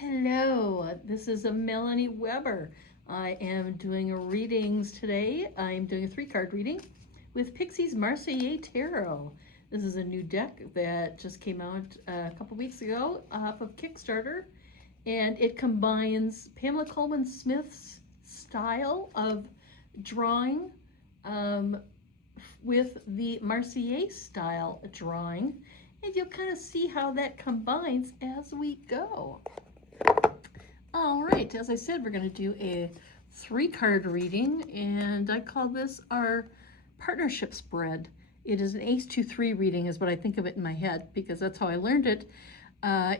Hello, this is a Melanie Weber. I am doing readings today. I'm doing a 3-card reading with Pixie's Marseille Tarot. This is a new deck that just came out a couple weeks ago off of Kickstarter, and it combines Pamela Coleman Smith's style of drawing with the Marseille style drawing, and you'll kind of see how that combines as we go. All right, as I said, we're going to do a 3-card reading, and I call this our partnership spread. It is an Ace-2-3 reading is what I think of it in my head, because that's how I learned it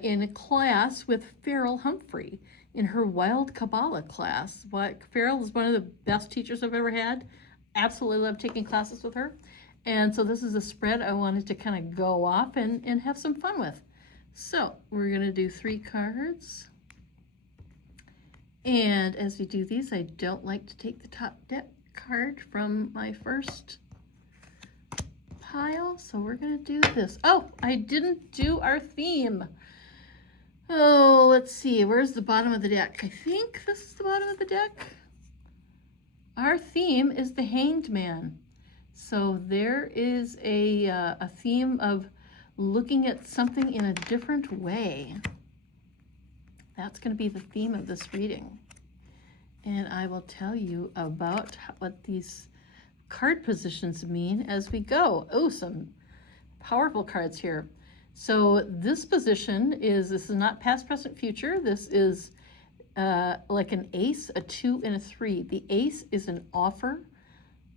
in a class with Ferol Humphrey in her Wild Kabala class. Ferol is one of the best teachers I've ever had. Absolutely love taking classes with her. And so this is a spread I wanted to kind of go off and have some fun with. So we're going to do 3 cards. And as we do these, I don't like to take the top deck card from my first pile, so we're going to do this. Oh, I didn't do our theme. Oh, let's see. Where's the bottom of the deck? I think this is the bottom of the deck. Our theme is the Hanged Man. So there is a theme of looking at something in a different way. That's going to be the theme of this reading. And I will tell you about what these card positions mean as we go. Oh, some powerful cards here. So this position this is not past, present, future. This is like an ace, a 2, and a 3. The ace is an offer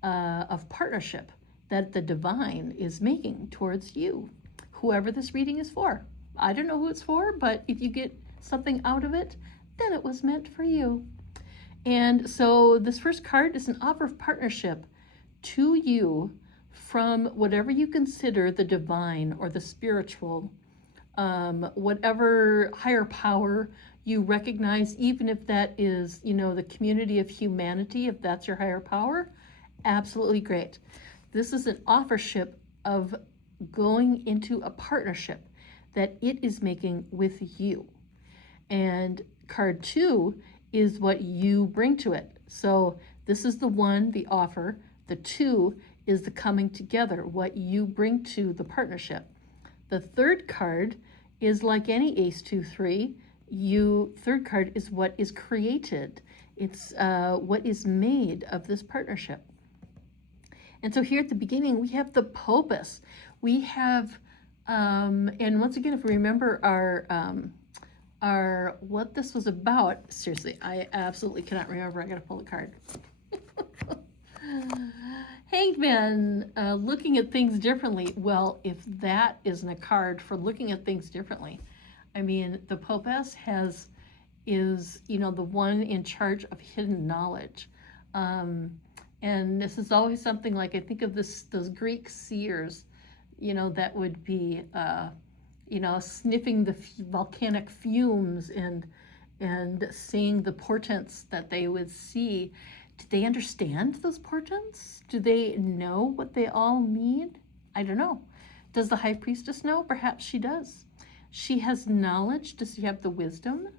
of partnership that the divine is making towards you, whoever this reading is for. I don't know who it's for, but if you get something out of it, then it was meant for you. And so this first card is an offer of partnership to you from whatever you consider the divine or the spiritual, whatever higher power you recognize, even if that is, the community of humanity, if that's your higher power, absolutely great. This is an offership of going into a partnership that it is making with you. And card 2 is what you bring to it. So this is the 1, the offer. The 2 is the coming together, what you bring to the partnership. The 3rd card is like any Ace-2-3. Third card is what is created. It's what is made of this partnership. And so here at the beginning, we have the Popus. We have, and once again, if we remember our what this was about, seriously, I absolutely cannot remember. I gotta pull the card. Hanged Man, looking at things differently. Well, if that isn't a card for looking at things differently, I mean, the Popus is the one in charge of hidden knowledge. And this is always something like, I think of those Greek seers, that would be, sniffing the volcanic fumes and seeing the portents that they would see. Did they understand those portents? Do they know what they all mean? I don't know. Does the high priestess know? Perhaps she does. She has knowledge. Does she have the wisdom?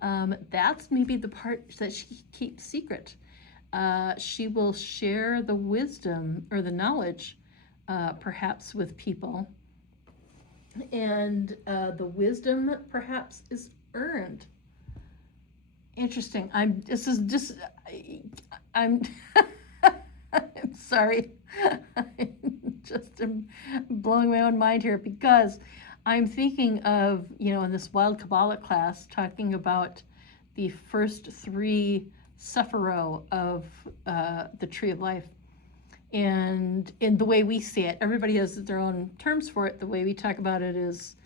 That's maybe the part that she keeps secret. She will share the wisdom or the knowledge perhaps with people. And the wisdom perhaps is earned. Interesting. I'm I'm sorry. I'm blowing my own mind here, because I'm thinking of, in this Wild Kabala class, talking about the first 3 Sephiro of the Tree of Life. And in the way we see it, everybody has their own terms for it. The way we talk about it is,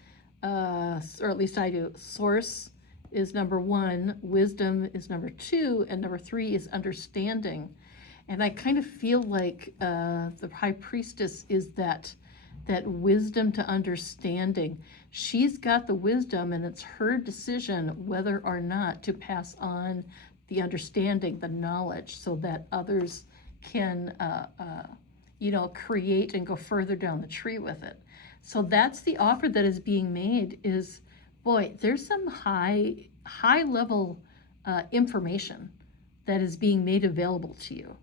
or at least I do, source is number 1, wisdom is number 2, and number 3 is understanding. And I kind of feel like the high priestess is that wisdom to understanding. She's got the wisdom, and it's her decision whether or not to pass on the understanding, the knowledge, so that others can create and go further down the tree with it. So that's the offer that is being made, is boy, there's some high level information that is being made available to you,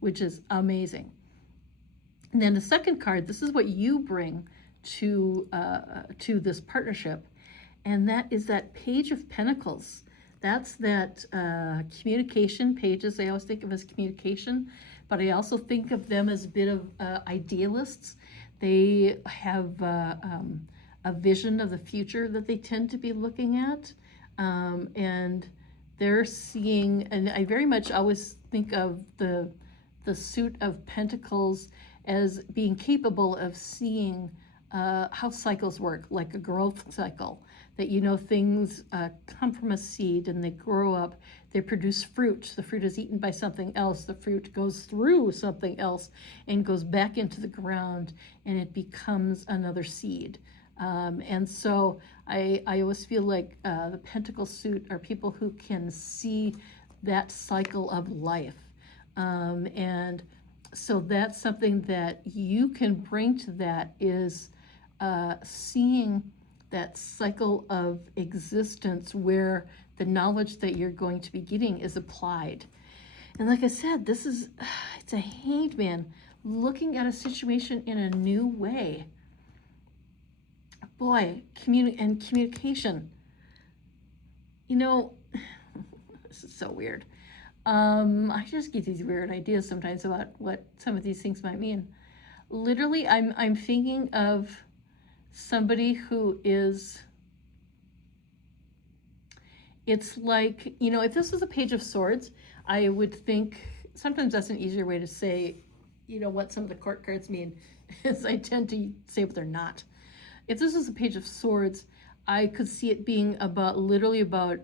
which is amazing. And then the second card, this is what you bring to this partnership, and that is that Page of Pentacles. That's that communication pages. I always think of as communication, but I also think of them as a bit of idealists. They have a vision of the future that they tend to be looking at, and they're seeing, and I very much always think of the suit of Pentacles as being capable of seeing how cycles work, like a growth cycle, that things come from a seed and they grow up, they produce fruit. The fruit is eaten by something else. The fruit goes through something else and goes back into the ground, and it becomes another seed. And so I always feel like the Pentacle suit are people who can see that cycle of life. And so that's something that you can bring to that, is seeing that cycle of existence where the knowledge that you're going to be getting is applied. And like I said, it's a hanged man looking at a situation in a new way. Boy, communication. This is so weird. I just get these weird ideas sometimes about what some of these things might mean. Literally, I'm thinking of somebody who is, it's like, if this was a Page of Swords, I would think, sometimes that's an easier way to say, what some of the court cards mean, is I tend to say what they're not. If this is a Page of Swords, I could see it being literally about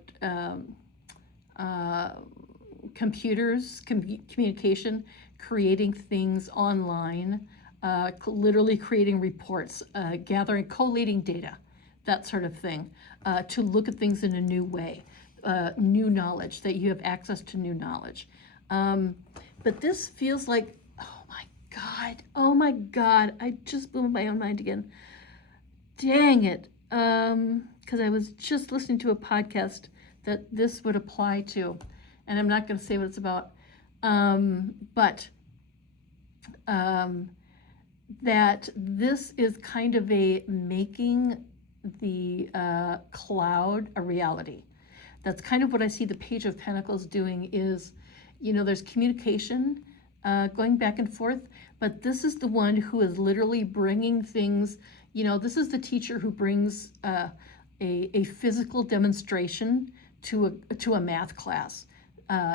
computers, communication, creating things online, literally creating reports, gathering, collating data, that sort of thing, to look at things in a new way, new knowledge, that you have access to new knowledge. But this feels like, oh my God, I just blew my own mind again. Dang it. Because I was just listening to a podcast that this would apply to, and I'm not going to say what it's about, but that this is kind of a making the cloud a reality. That's kind of what I see the Page of Pentacles doing, is, there's communication going back and forth, but this is the one who is literally bringing things, this is the teacher who brings a physical demonstration to a math class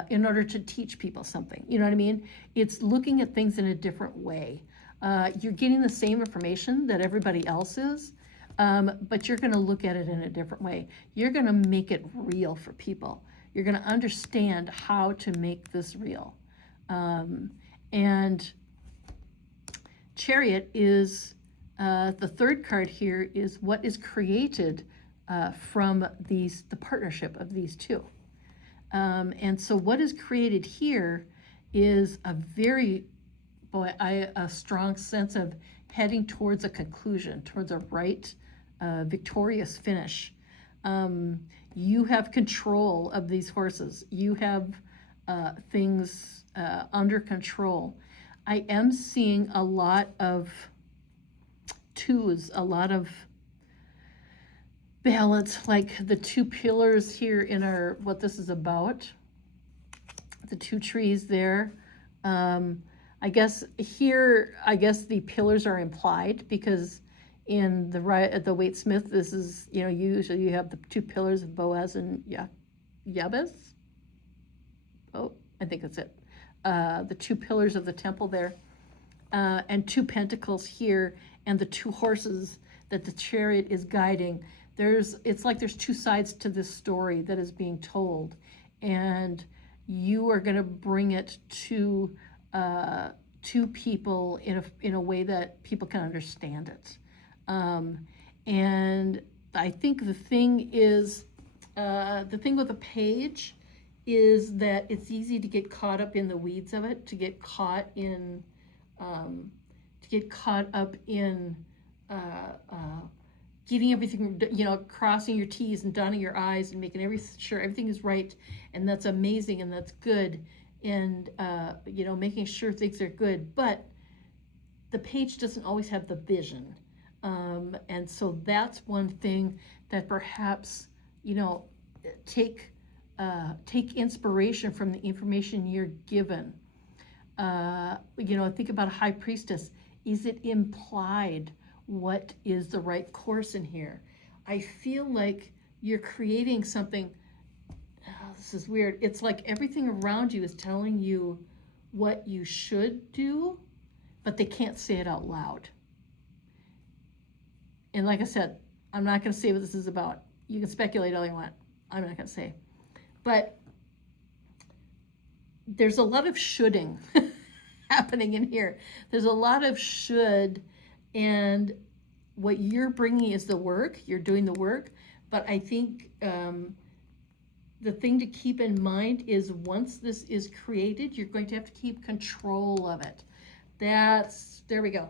in order to teach people something. You know what I mean? It's looking at things in a different way. You're getting the same information that everybody else is, but you're going to look at it in a different way. You're going to make it real for people. You're going to understand how to make this real. And Chariot is, the third card here is what is created from the partnership of these two. And so what is created here is a strong sense of heading towards a conclusion, towards a victorious finish. You have control of these horses. You have things under control. I am seeing a lot of twos, a lot of balance, like the two pillars here in what this is about, the two trees there. I guess the pillars are implied, because in the Waite-Smith, this is, usually you have the two pillars of Boaz and Jabez. Oh, I think that's it. The two pillars of the temple there, and two pentacles here, and the two horses that the chariot is guiding. It's like there's two sides to this story that is being told, and you are going to bring it to people in a way that people can understand it. And I think the thing with a page is that it's easy to get caught up in the weeds of it, to get caught up in getting everything, you know, crossing your T's and dotting your I's and making sure everything is right, and that's amazing and that's good, and you know, making sure things are good. But the page doesn't always have the vision, and so that's one thing that perhaps, you know, take inspiration from the information you're given. You know, think about a high priestess. Is it implied what is the right course in here? I feel like you're creating something. Oh, this is weird. It's like everything around you is telling you what you should do, but they can't say it out loud. And like I said, I'm not going to say what this is about. You can speculate all you want. I'm not going to say. But there's a lot of shoulding happening in here. There's a lot of should, and what you're bringing is the work. You're doing the work. But I think the thing to keep in mind is once this is created, you're going to have to keep control of it. There we go.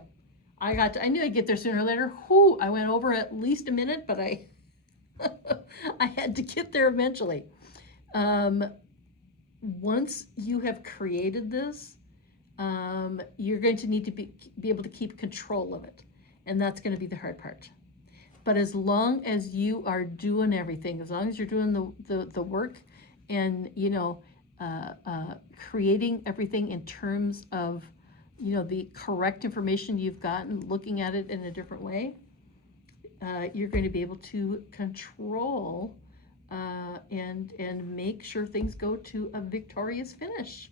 I knew I'd get there sooner or later. Whew, I went over at least a minute, but I had to get there eventually. Once you have created this, you're going to need to be able to keep control of it. And that's going to be the hard part. But as long as you are doing everything, as long as you're doing the work and, you know, creating everything in terms of, you know, the correct information you've gotten, looking at it in a different way, you're going to be able to control and make sure things go to a victorious finish.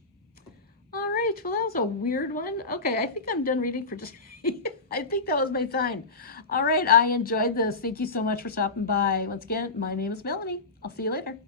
All right, well, that was a weird one. Okay, I think I'm done reading for today. I think that was my sign. All right, I enjoyed this. Thank you so much for stopping by. Once again, my name is Melanie. I'll see you later.